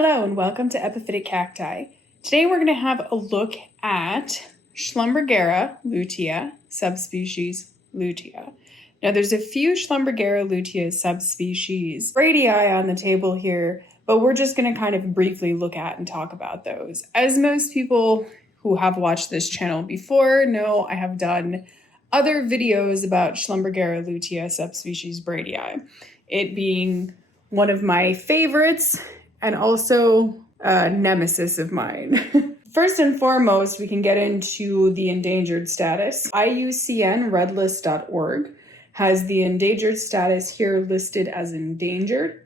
Hello and welcome to Epiphytic cacti. Today we're going to have a look at Schlumbergera lutea, subspecies Lutea. Now there's a few Schlumbergera lutea subspecies radii on the table here, but we're just going to kind of briefly look at and talk about those. As most people who have watched this channel before know, I have done other videos about Schlumbergera lutea subspecies radii, it being one of my favorites and also a nemesis of mine. First and foremost, we can get into the endangered status. IUCN-redlist.org has the endangered status here listed as endangered.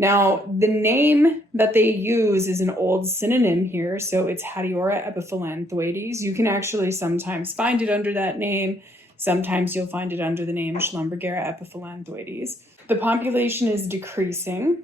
Now, the name that they use is an old synonym here, so it's Hatiora Epiphylloides. You can actually sometimes find it under that name. Sometimes you'll find it under the name Schlumbergera Epiphylloides. The population is decreasing.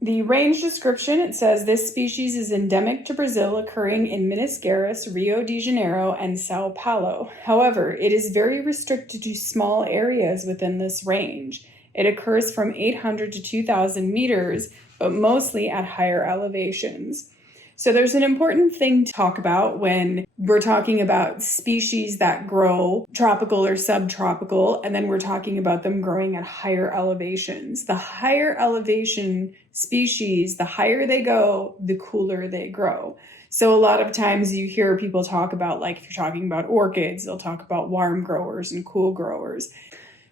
The range description, it says this species is endemic to Brazil, occurring in Minas Gerais, Rio de Janeiro, and Sao Paulo. However, it is very restricted to small areas within this range. It occurs from 800 to 2,000 meters, but mostly at higher elevations. So there's an important thing to talk about when we're talking about species that grow tropical or subtropical, and then we're talking about them growing at higher elevations. The higher elevation species, the higher they go, the cooler they grow. So a lot of times you hear people talk about, like if you're talking about orchids, they'll talk about warm growers and cool growers.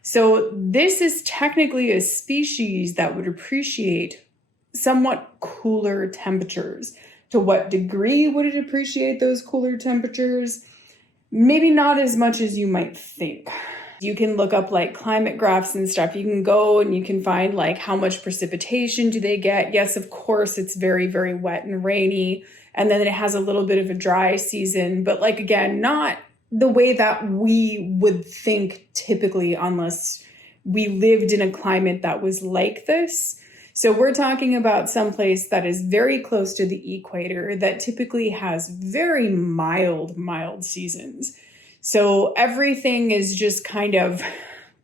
So this is technically a species that would appreciate somewhat cooler temperatures. To what degree would it appreciate those cooler temperatures? Maybe not as much as you might think. You can look up like climate graphs and stuff. You can go and you can find like how much precipitation do they get. Yes, of course, it's very, very wet and rainy. And then it has a little bit of a dry season. But like, again, not the way that we would think typically unless we lived in a climate that was like this. So we're talking about someplace that is very close to the equator that typically has very mild seasons. So everything is just kind of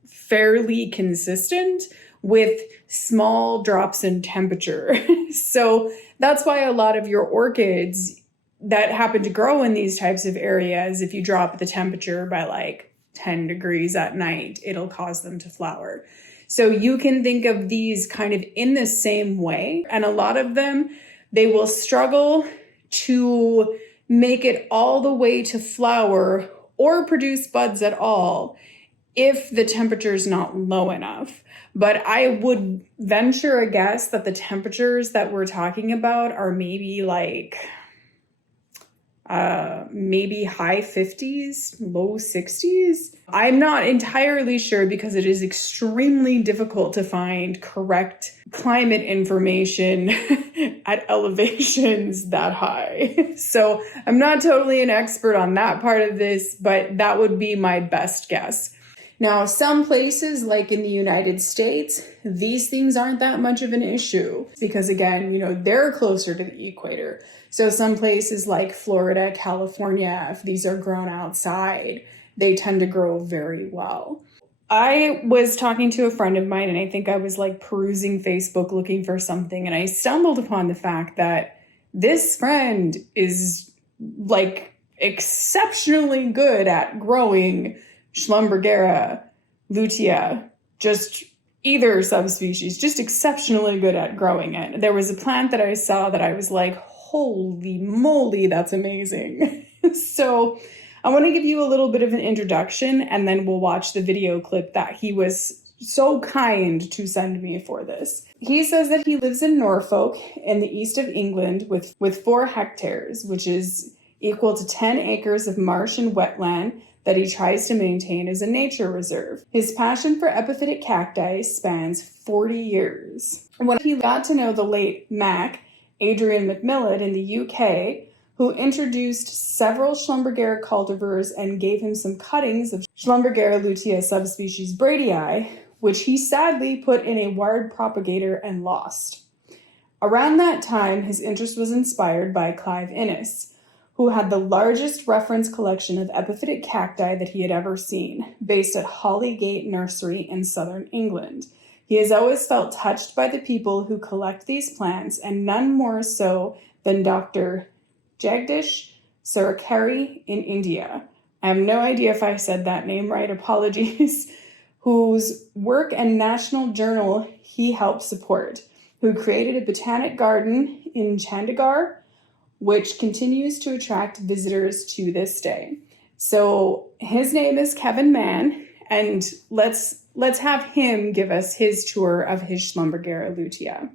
fairly consistent with small drops in temperature. So that's why a lot of your orchids that happen to grow in these types of areas, if you drop the temperature by like 10 degrees at night, it'll cause them to flower. So you can think of these kind of in the same way. And a lot of them, they will struggle to make it all the way to flower or produce buds at all if the temperature is not low enough. But I would venture a guess that the temperatures that we're talking about are maybe like maybe high 50s, low 60s. I'm not entirely sure because it is extremely difficult to find correct climate information at elevations that high. So I'm not totally an expert on that part of this, but that would be my best guess. Now, some places like in the United States, these things aren't that much of an issue because again, they're closer to the equator. So some places like Florida, California, if these are grown outside, they tend to grow very well. I was talking to a friend of mine and I think I was like perusing Facebook looking for something and I stumbled upon the fact that this friend is like exceptionally good at growing Schlumbergera lutea, just either subspecies, just exceptionally good at growing it. There was a plant that I saw that I was like, holy moly, that's amazing. So I want to give you a little bit of an introduction and then we'll watch the video clip that he was so kind to send me for this. He says that he lives in Norfolk in the east of England with 4 hectares, which is equal to 10 acres of marsh and wetland that he tries to maintain as a nature reserve. His passion for epiphytic cacti spans 40 years. When he got to know the late Mac, Adrian McMillan in the UK, who introduced several Schlumbergera cultivars and gave him some cuttings of Schlumbergera lutea subspecies radii, which he sadly put in a wired propagator and lost. Around that time, his interest was inspired by Clive Innes, who had the largest reference collection of epiphytic cacti that he had ever seen, based at Hollygate Nursery in southern England. He has always felt touched by the people who collect these plants, and none more so than Dr. Jagdish Sarakari in India. I have no idea if I said that name right, apologies, whose work and national journal he helped support, who created a botanic garden in Chandigarh, which continues to attract visitors to this day. So his name is Kevin Mann, and let's have him give us his tour of his Schlumbergera Lutea.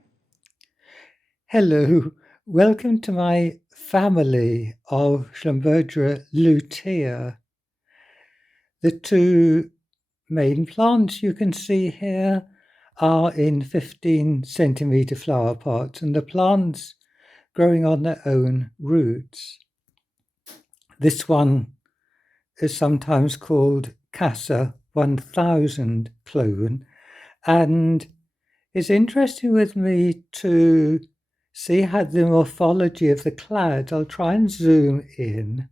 Hello, welcome to my family of Schlumbergera Lutea. The two main plants you can see here are in 15 centimeter flower pots, and the plants growing on their own roots. This one is sometimes called Casa 1000 clone, and it's interesting with me to see how the morphology of the clade. I'll try and zoom in,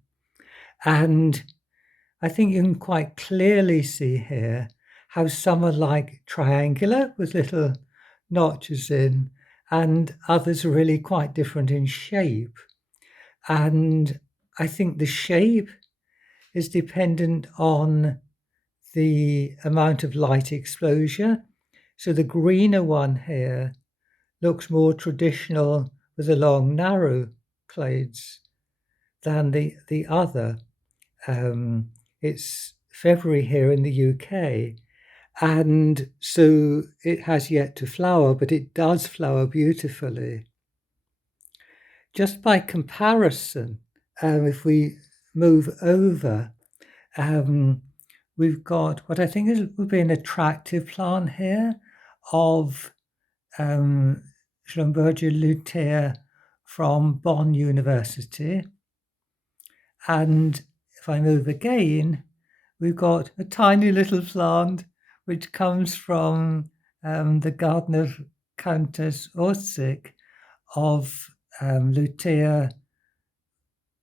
and I think you can quite clearly see here how some are like triangular with little notches in, and others are really quite different in shape. And I think the shape is dependent on the amount of light exposure. So the greener one here looks more traditional with the long, narrow clades than the other. It's February here in the UK, and so it has yet to flower, but it does flower beautifully. Just by comparison, if we move over, we've got what I think would be an attractive plant here of Schlumbergera Lutea from Bonn University. And if I move again, we've got a tiny little plant which comes from the garden of Countess Orsic of Lutea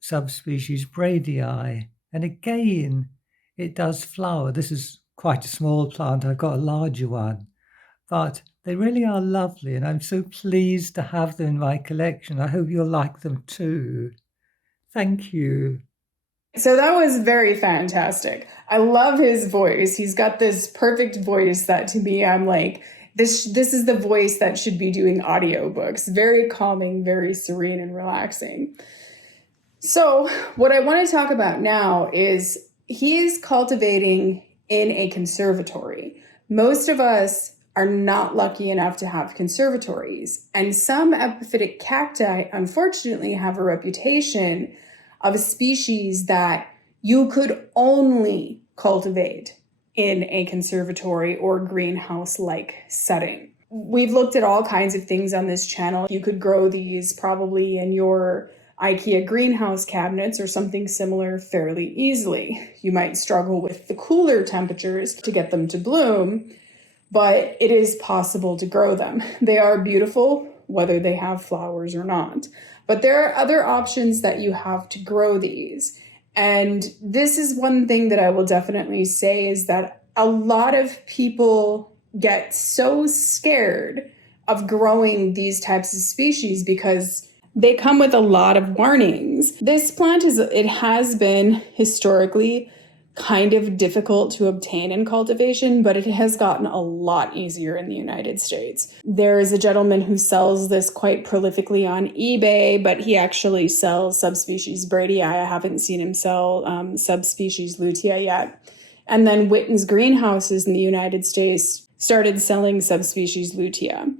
subspecies bradii. And again, it does flower. This is quite a small plant. I've got a larger one, but they really are lovely, and I'm so pleased to have them in my collection. I hope you'll like them too. Thank you. So that was very fantastic. I love his voice. He's got this perfect voice that to me, I'm like, this is the voice that should be doing audiobooks. Very calming, very serene and relaxing. So what I want to talk about now is he is cultivating in a conservatory. Most of us are not lucky enough to have conservatories, and some epiphytic cacti, unfortunately, have a reputation of a species that you could only cultivate in a conservatory or greenhouse-like setting. We've looked at all kinds of things on this channel. You could grow these probably in your IKEA greenhouse cabinets or something similar fairly easily. You might struggle with the cooler temperatures to get them to bloom, but it is possible to grow them. They are beautiful, whether they have flowers or not. But there are other options that you have to grow these. And this is one thing that I will definitely say is that a lot of people get so scared of growing these types of species because they come with a lot of warnings. This plant has been historically kind of difficult to obtain in cultivation, but it has gotten a lot easier in the United States. There is a gentleman who sells this quite prolifically on eBay, but he actually sells subspecies bradii. I haven't seen him sell subspecies lutea yet. And then Witten's greenhouses in the United States started selling subspecies lutea.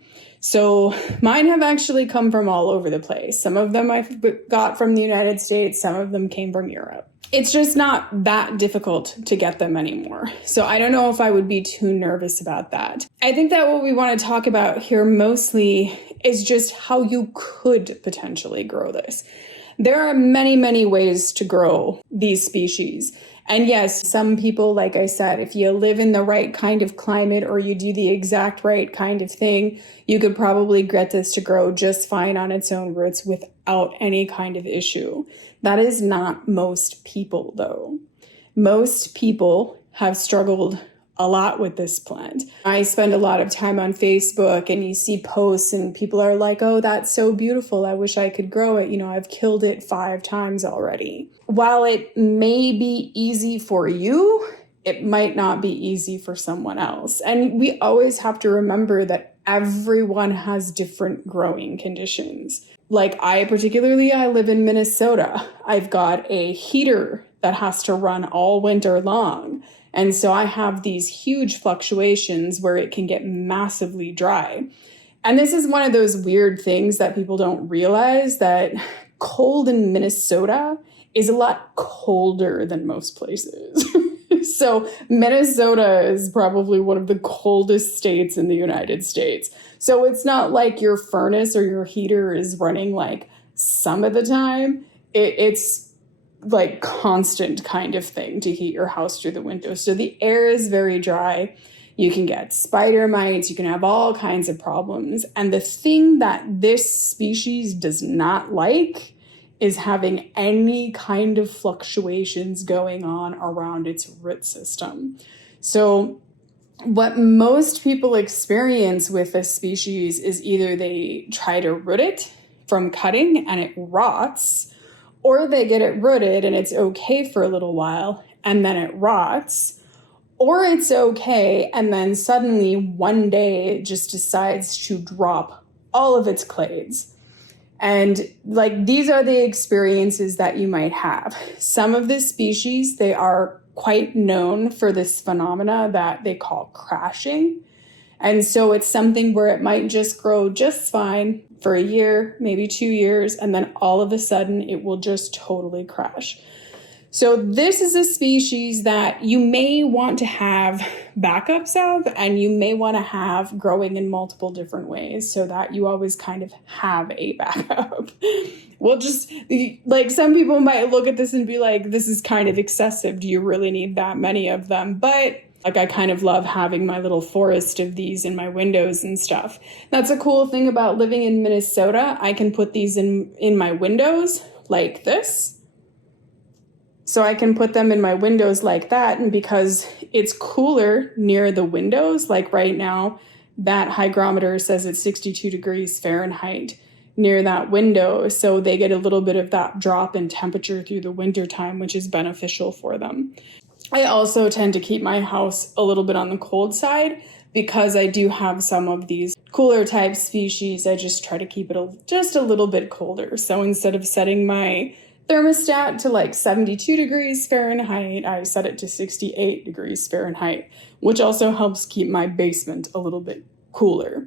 So mine have actually come from all over the place. Some of them I've got from the United States, some of them came from Europe. It's just not that difficult to get them anymore. So I don't know if I would be too nervous about that. I think that what we want to talk about here mostly is just how you could potentially grow this. There are many, many ways to grow these species. And yes, some people, like I said, if you live in the right kind of climate or you do the exact right kind of thing, you could probably get this to grow just fine on its own roots without any kind of issue. That is not most people, though. Most people have struggled a lot with this plant. I spend a lot of time on Facebook, and you see posts and people are like, oh, that's so beautiful. I wish I could grow it. I've killed it 5 times already. While it may be easy for you, it might not be easy for someone else. And we always have to remember that everyone has different growing conditions. Like I live in Minnesota. I've got a heater that has to run all winter long. And so I have these huge fluctuations where it can get massively dry. And this is one of those weird things that people don't realize, that cold in Minnesota is a lot colder than most places. So Minnesota is probably one of the coldest states in the United States. So it's not like your furnace or your heater is running like some of the time. It's like constant kind of thing to heat your house through the window. So the air is very dry. You can get spider mites. You can have all kinds of problems. And the thing that this species does not like is having any kind of fluctuations going on around its root system. So what most people experience with this species is either they try to root it from cutting and it rots, or they get it rooted and it's okay for a little while and then it rots, or it's okay and then suddenly one day it just decides to drop all of its clades. And like these are the experiences that you might have. Some of the species, they are quite known for this phenomena that they call crashing. And so it's something where it might just grow just fine for a year, maybe 2 years, and then all of a sudden it will just totally crash. So this is a species that you may want to have backups of, and you may want to have growing in multiple different ways so that you always kind of have a backup. Well, just like some people might look at this and be like, this is kind of excessive. Do you really need that many of them? But like I kind of love having my little forest of these in my windows and stuff. That's a cool thing about living in Minnesota. I can put these in my windows like this. So I can put them in my windows like that. And because it's cooler near the windows, like right now, that hygrometer says it's 62 degrees Fahrenheit near that window. So they get a little bit of that drop in temperature through the winter time, which is beneficial for them. I also tend to keep my house a little bit on the cold side because I do have some of these cooler type species. I just try to keep it just a little bit colder. So instead of setting my thermostat to like 72 degrees Fahrenheit, I set it to 68 degrees Fahrenheit, which also helps keep my basement a little bit cooler.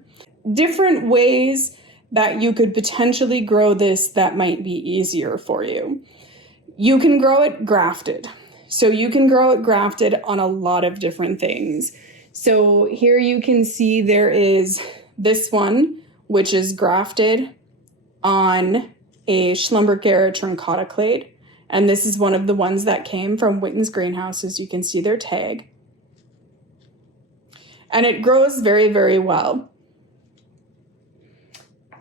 Different ways that you could potentially grow this that might be easier for you. You can grow it grafted. So you can grow it grafted on a lot of different things. So here you can see there is this one, which is grafted on a Schlumbergera truncata clade. And this is one of the ones that came from Witten's greenhouses. You can see their tag. And it grows very, very well.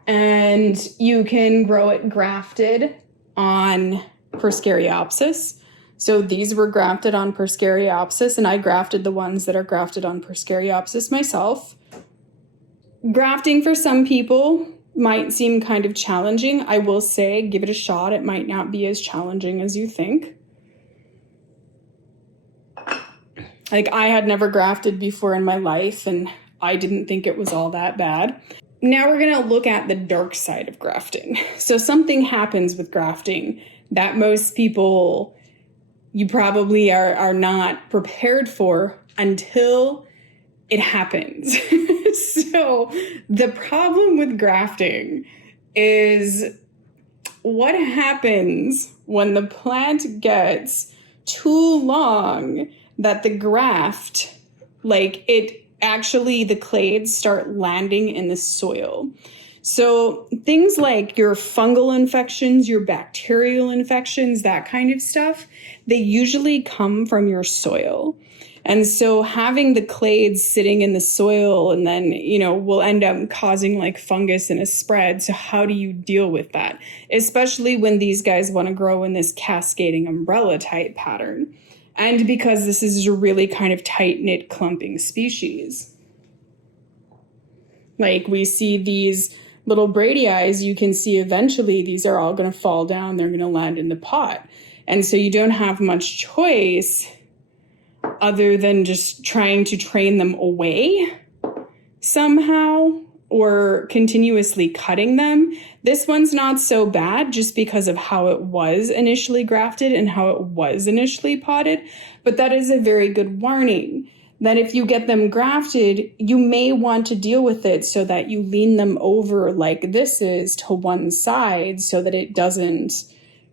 And you can grow it grafted on Perskeriopsis. So these were grafted on Perskeriopsis, and I grafted the ones that are grafted on Perskeriopsis myself. Grafting for some people might seem kind of challenging. I will say, give it a shot. It might not be as challenging as you think. Like, I had never grafted before in my life, and I didn't think it was all that bad. Now we're going to look at the dark side of grafting. So something happens with grafting that most people, you probably are not prepared for until it happens. So the problem with grafting is what happens when the plant gets too long that the graft, like it actually, the clades start landing in the soil. So things like your fungal infections, your bacterial infections, that kind of stuff, they usually come from your soil. And so having the clades sitting in the soil and then, will end up causing like fungus and a spread. So how do you deal with that? Especially when these guys want to grow in this cascading umbrella type pattern. and because this is a really kind of tight-knit clumping species. Like we see these little bradii, you can see eventually these are all going to fall down, they're going to land in the pot. And so you don't have much choice other than just trying to train them away somehow or continuously cutting them. This one's not so bad just because of how it was initially grafted and how it was initially potted, but that is a very good warning that if you get them grafted, you may want to deal with it so that you lean them over like this is to one side so that it doesn't,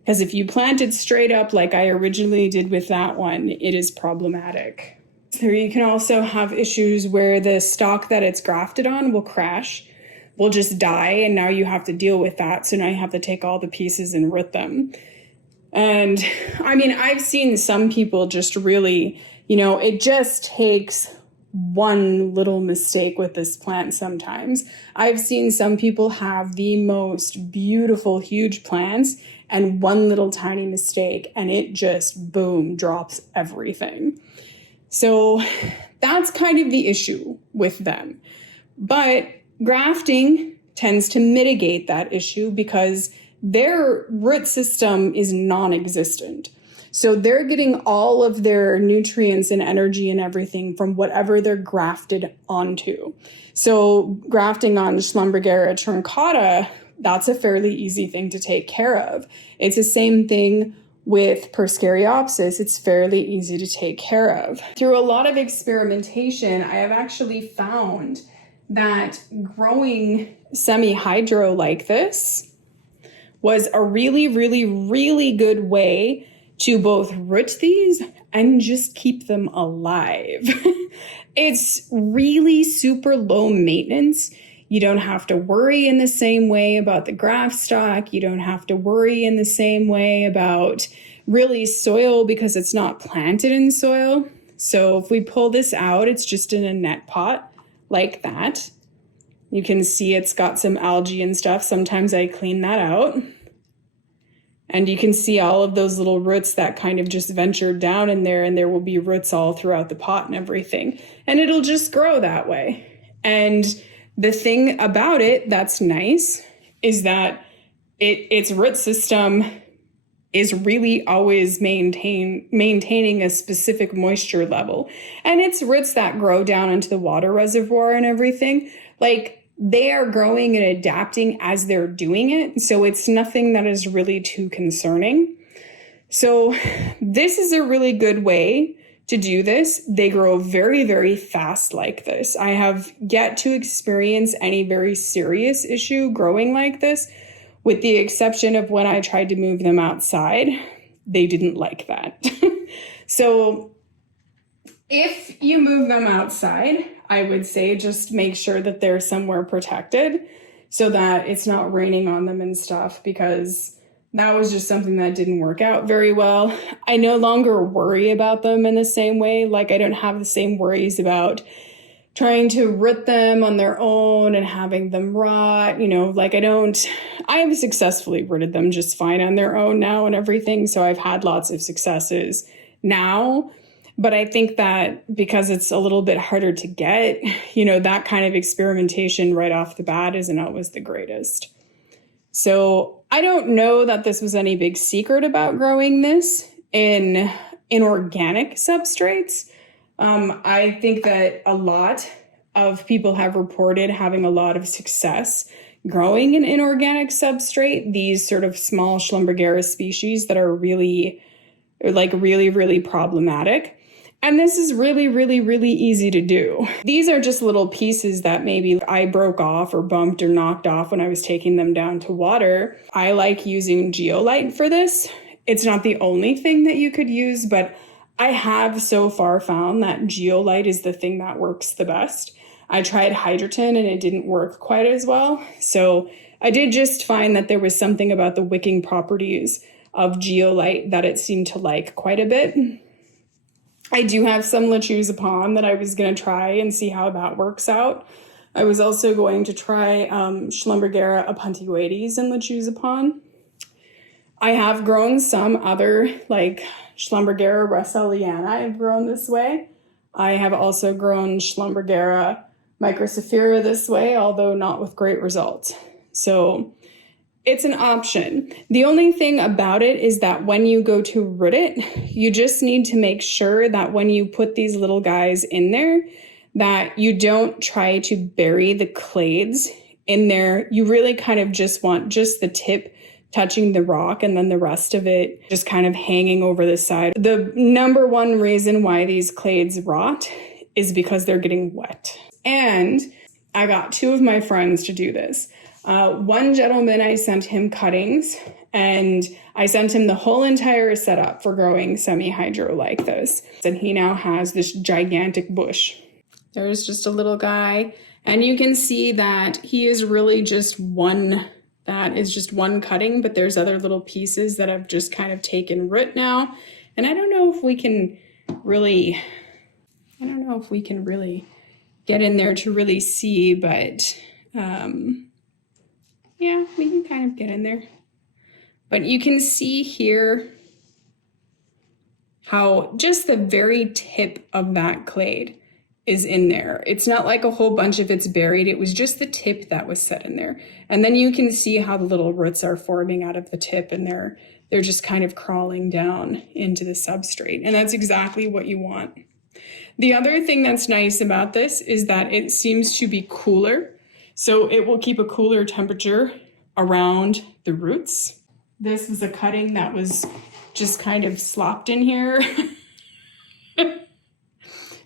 because if you plant it straight up like I originally did with that one, it is problematic. So you can also have issues where the stalk that it's grafted on will crash, will just die, and now you have to deal with that. So now you have to take all the pieces and root them. And I mean, I've seen some people just really, it just takes one little mistake with this plant sometimes. I've seen some people have the most beautiful, huge plants and one little tiny mistake, and it just, boom, drops everything. So that's kind of the issue with them. But grafting tends to mitigate that issue because their root system is non-existent. So they're getting all of their nutrients and energy and everything from whatever they're grafted onto. So grafting on Schlumbergera truncata, that's a fairly easy thing to take care of. It's the same thing with Perscariopsis, it's fairly easy to take care of. Through a lot of experimentation, I have actually found that growing semi-hydro like this was a really, really, really good way to both root these and just keep them alive. It's really super low maintenance. You don't have to worry in the same way about the graft stock. You don't have to worry in the same way about really soil because it's not planted in soil. So if we pull this out, it's just in a net pot like that. You can see it's got some algae and stuff. Sometimes I clean that out. And you can see all of those little roots that kind of just ventured down in there, and there will be roots all throughout the pot and everything. And it'll just grow that way. And the thing about it that's nice is that its root system is really always maintaining a specific moisture level. And it's roots that grow down into the water reservoir and everything. Like, they are growing and adapting as they're doing it. So it's nothing that is really too concerning. So this is a really good way to do this. They grow very, very fast like this. I have yet to experience any very serious issue growing like this, with the exception of when I tried to move them outside. They didn't like that. So if you move them outside, I would say just make sure that they're somewhere protected so that it's not raining on them and stuff, because that was just something that didn't work out very well. I no longer worry about them in the same way. Like, I don't have the same worries about trying to root them on their own and having them rot, I have successfully rooted them just fine on their own now and everything. So I've had lots of successes now. But I think that because it's a little bit harder to get, that kind of experimentation right off the bat isn't always the greatest. So I don't know that this was any big secret about growing this in organic substrates. I think that a lot of people have reported having a lot of success growing an inorganic substrate, these sort of small Schlumbergera species that are really, really problematic. And this is really, really, really easy to do. These are just little pieces that maybe I broke off or bumped or knocked off when I was taking them down to water. I like using Geolite for this. It's not the only thing that you could use, but I have so far found that Geolite is the thing that works the best. I tried Hydroton and it didn't work quite as well. So I did just find that there was something about the wicking properties of Geolite that it seemed to like quite a bit. I do have some Lutea that I was going to try and see how that works out. I was also going to try Schlumbergera Epiphylloides and Lutea. I have grown some other, like Schlumbergera russelliana, I've grown this way. I have also grown Schlumbergera microcephala this way, although not with great results. So it's an option. The only thing about it is that when you go to root it, you just need to make sure that when you put these little guys in there, that you don't try to bury the clades in there. You really kind of just want just the tip touching the rock and then the rest of it just kind of hanging over the side. The number one reason why these clades rot is because they're getting wet. And I got two of my friends to do this. One gentleman, I sent him cuttings, and I sent him the whole entire setup for growing semi-hydro like this. And he now has this gigantic bush. There's just a little guy, and you can see that he is really just one, that is just one cutting, but there's other little pieces that have just kind of taken root now. And I don't know if we can really, get in there to really see, but yeah, we can kind of get in there. But you can see here how just the very tip of that clade is in there. It's not like a whole bunch of it's buried. It was just the tip that was set in there. And then you can see how the little roots are forming out of the tip, and they're just kind of crawling down into the substrate. And that's exactly what you want. The other thing that's nice about this is that it seems to be cooler. So it will keep a cooler temperature around the roots. This was a cutting that was just kind of slopped in here.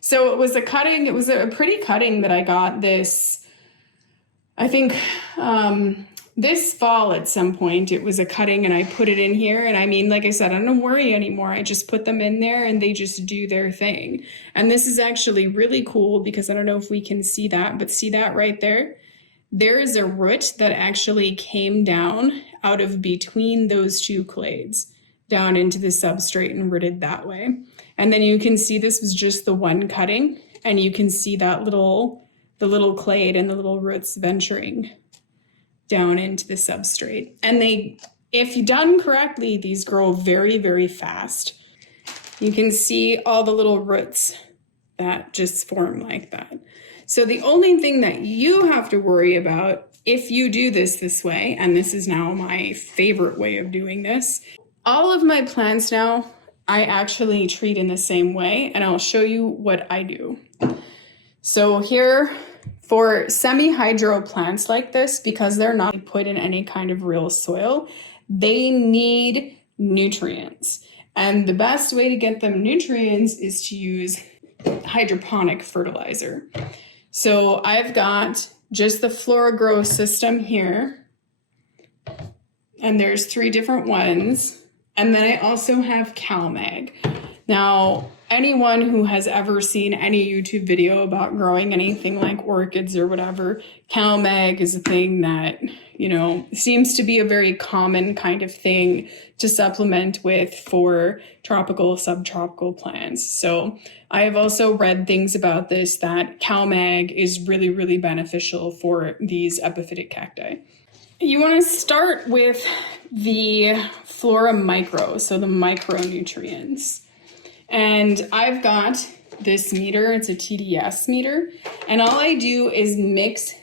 So it was a cutting, it was a pretty cutting that I got this, I think this fall at some point. It was a cutting and I put it in here, and I mean, like I said, I don't worry anymore. I just put them in there and they just do their thing. And this is actually really cool because I don't know if we can see that, but see that right there? There is a root that actually came down out of between those two clades down into the substrate and rooted that way. And then you can see this was just the one cutting, and you can see that the little clade and the little roots venturing down into the substrate. And they, if done correctly, these grow very, very fast. You can see all the little roots that just form like that. So the only thing that you have to worry about if you do this way, and this is now my favorite way of doing this, all of my plants now, I actually treat in the same way, and I'll show you what I do. So here, for semi-hydro plants like this, because they're not put in any kind of real soil, they need nutrients. And the best way to get them nutrients is to use hydroponic fertilizer. So I've got just the FloraGrow system here, and there's 3 different ones. And then I also have Cal-Mag. Now, anyone who has ever seen any YouTube video about growing anything like orchids or whatever, Cal-Mag is a thing that, you know, seems to be a very common kind of thing to supplement with for tropical, subtropical plants. So I have also read things about this, that Cal-Mag is really, really beneficial for these epiphytic cacti. You want to start with the FloraMicro, so the micronutrients. And I've got this meter, it's a TDS meter, and all I do is mix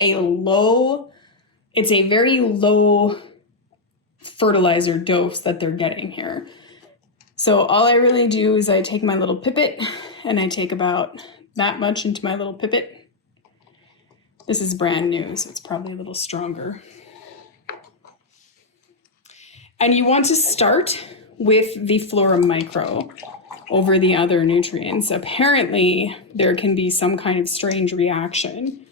it's a very low fertilizer dose that they're getting here. So all I really do is I take my little pipette and I take about that much into my little pipette. This is brand new, so it's probably a little stronger. And you want to start with the FloraMicro over the other nutrients. Apparently, there can be some kind of strange reaction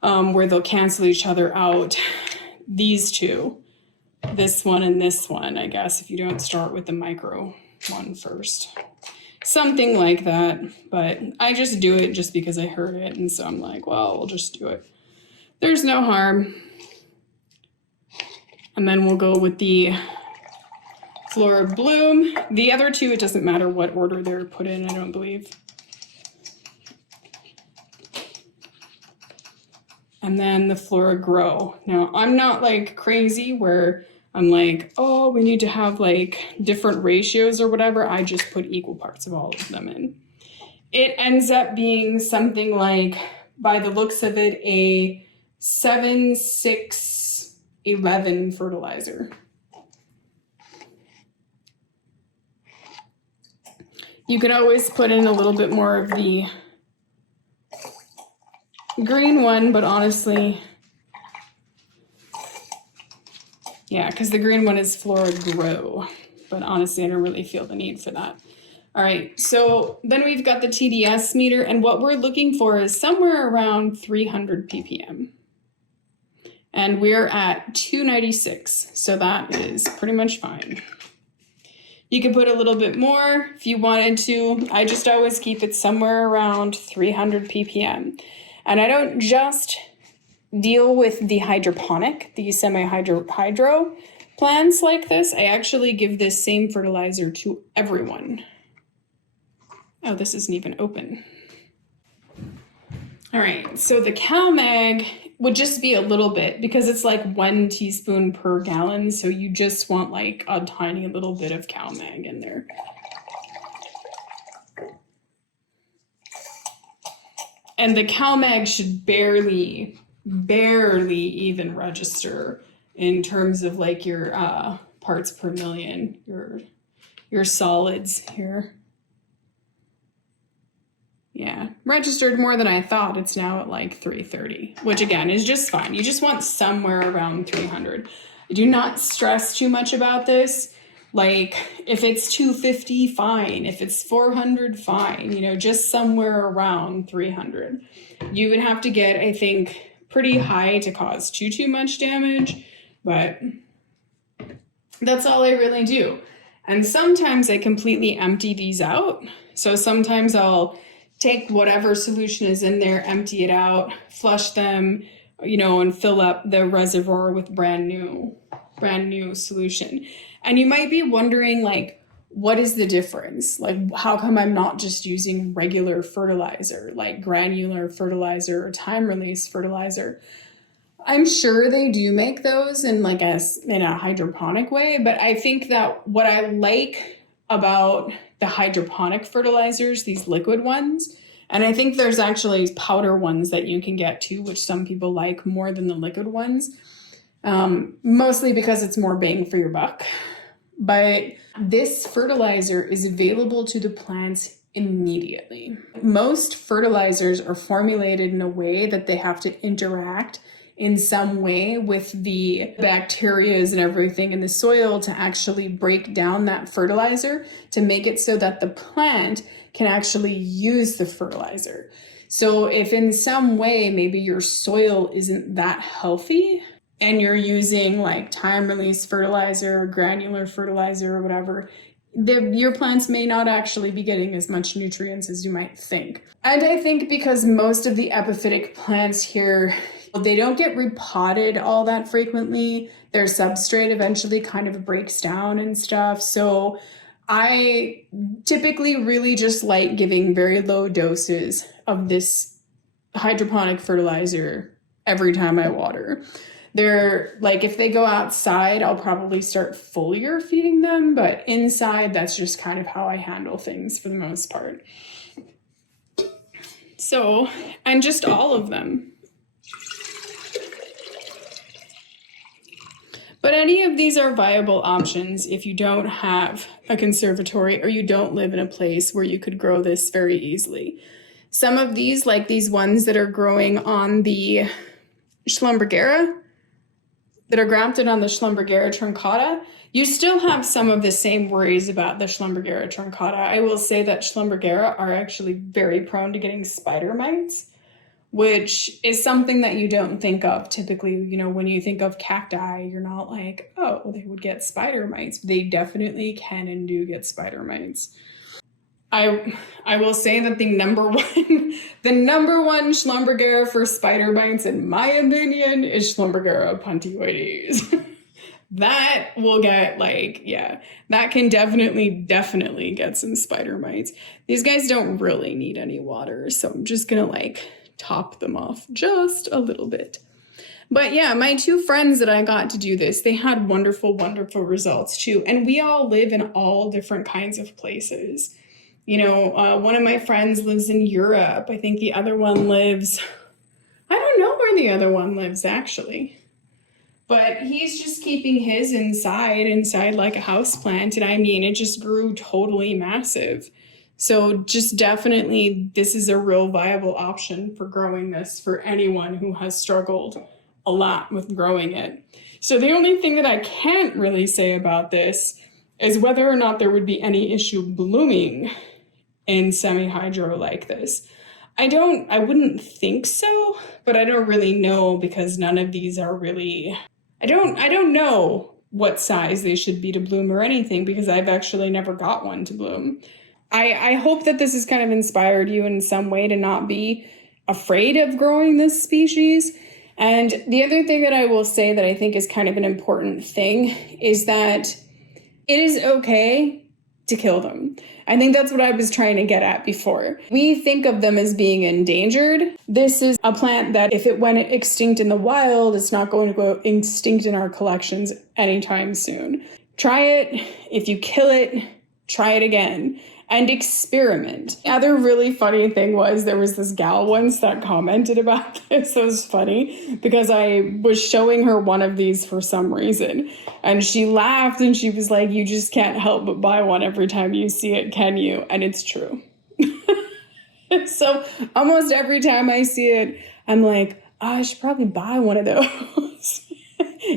where they'll cancel each other out. These two, this one and this one, I guess, if you don't start with the micro one first. Something like that, but I just do it just because I heard it, and so I'm like, well, we'll just do it. There's no harm. And then we'll go with the FloraBloom. The other two, it doesn't matter what order they're put in, I don't believe. And then the FloraGrow. Now, I'm not like crazy where I'm like, oh, we need to have like different ratios or whatever. I just put equal parts of all of them in. It ends up being something like, by the looks of it, a 7-6-11 fertilizer. You could always put in a little bit more of the green one, but honestly, yeah, because the green one is FloraGrow, but honestly, I don't really feel the need for that. All right, so then we've got the TDS meter, and what we're looking for is somewhere around 300 ppm. And we're at 296, so that is pretty much fine. You could put a little bit more if you wanted to. I just always keep it somewhere around 300 ppm. And I don't just deal with the hydroponic, the semi-hydro plants like this. I actually give this same fertilizer to everyone. Oh, this isn't even open. All right, so the Cal-Mag would just be a little bit because it's like 1 teaspoon per gallon. So you just want like a tiny little bit of Cal-Mag in there. And the Cal-Mag should barely even register in terms of like your parts per million, your solids here. Yeah, registered more than I thought. It's now at like 330, which again is just fine. You just want somewhere around 300. I do not stress too much about this. Like if it's 250, fine. If it's 400, fine. You know, just somewhere around 300. You would have to get, I think, pretty high to cause too much damage, but that's all I really do. And sometimes I completely empty these out. So sometimes I'll take whatever solution is in there, empty it out, flush them, you know, and fill up the reservoir with brand new solution. And you might be wondering, like, what is the difference? Like, how come I'm not just using regular fertilizer, like granular fertilizer or time release fertilizer? I'm sure they do make those in like in a hydroponic way, but I think that what I like about the hydroponic fertilizers, these liquid ones, and I think there's actually powder ones that you can get too, which some people like more than the liquid ones, mostly because it's more bang for your buck. But this fertilizer is available to the plants immediately. Most fertilizers are formulated in a way that they have to interact in some way with the bacteria and everything in the soil to actually break down that fertilizer to make it so that the plant can actually use the fertilizer. So if in some way maybe your soil isn't that healthy and you're using like time release fertilizer or granular fertilizer or whatever, your plants may not actually be getting as much nutrients as you might think. And I think because most of the epiphytic plants here, they don't get repotted all that frequently. Their substrate eventually kind of breaks down and stuff. So I typically really just like giving very low doses of this hydroponic fertilizer every time I water. They're like, if they go outside, I'll probably start foliar feeding them, but inside, that's just kind of how I handle things for the most part. So, and just all of them. But any of these are viable options if you don't have a conservatory or you don't live in a place where you could grow this very easily. Some of these, like these ones that are growing on the Schlumbergera, that are grafted on the Schlumbergera truncata, you still have some of the same worries about the Schlumbergera truncata. I will say that Schlumbergera are actually very prone to getting spider mites, which is something that you don't think of typically. You know, when you think of cacti, you're not like, oh, they would get spider mites. They definitely can and do get spider mites. I will say that the number one Schlumbergera for spider mites, in my opinion, is Schlumbergera puntioides. That will get that can definitely get some spider mites. These guys don't really need any water, so I'm just gonna top them off just a little bit. But yeah, my two friends that I got to do this, they had wonderful, wonderful results too. And we all live in all different kinds of places. You know, one of my friends lives in Europe. I think the other one lives, I don't know where the other one lives actually. But he's just keeping his inside like a house plant. And I mean, it just grew totally massive. So just definitely, this is a real viable option for growing this for anyone who has struggled a lot with growing it. So the only thing that I can't really say about this is whether or not there would be any issue blooming in semi-hydro like this. I wouldn't think so, but I don't really know because none of these are really, I don't know what size they should be to bloom or anything because I've actually never got one to bloom. I hope that this has kind of inspired you in some way to not be afraid of growing this species. And the other thing that I will say that I think is kind of an important thing is that it is okay to kill them. I think that's what I was trying to get at before. We think of them as being endangered. This is a plant that if it went extinct in the wild, it's not going to go extinct in our collections anytime soon. Try it. If you kill it, try it again. And experiment. The other really funny thing was there was this gal once that commented about this. It was funny because I was showing her one of these for some reason. And she laughed and she was like, you just can't help but buy one every time you see it, can you? And it's true. So almost every time I see it, I'm like, oh, I should probably buy one of those.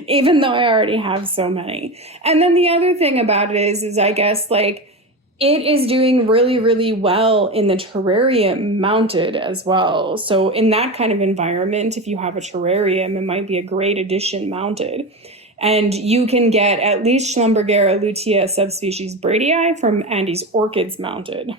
Even though I already have so many. And then the other thing about it is I guess like, it is doing really, really well in the terrarium mounted as well. So in that kind of environment, if you have a terrarium, it might be a great addition mounted. And you can get at least Schlumbergera Lutea subspecies bradii from Andy's orchids mounted.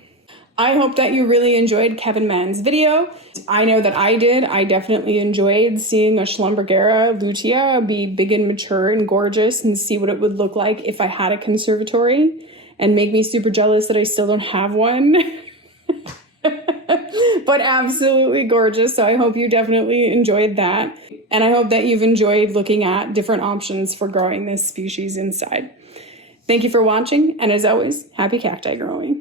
I hope that you really enjoyed Kevin Mann's video. I know that I did. I definitely enjoyed seeing a Schlumbergera Lutea be big and mature and gorgeous and see what it would look like if I had a conservatory. And make me super jealous that I still don't have one. But absolutely gorgeous. So I hope you definitely enjoyed that. And I hope that you've enjoyed looking at different options for growing this species inside. Thank you for watching. And as always, happy cacti growing.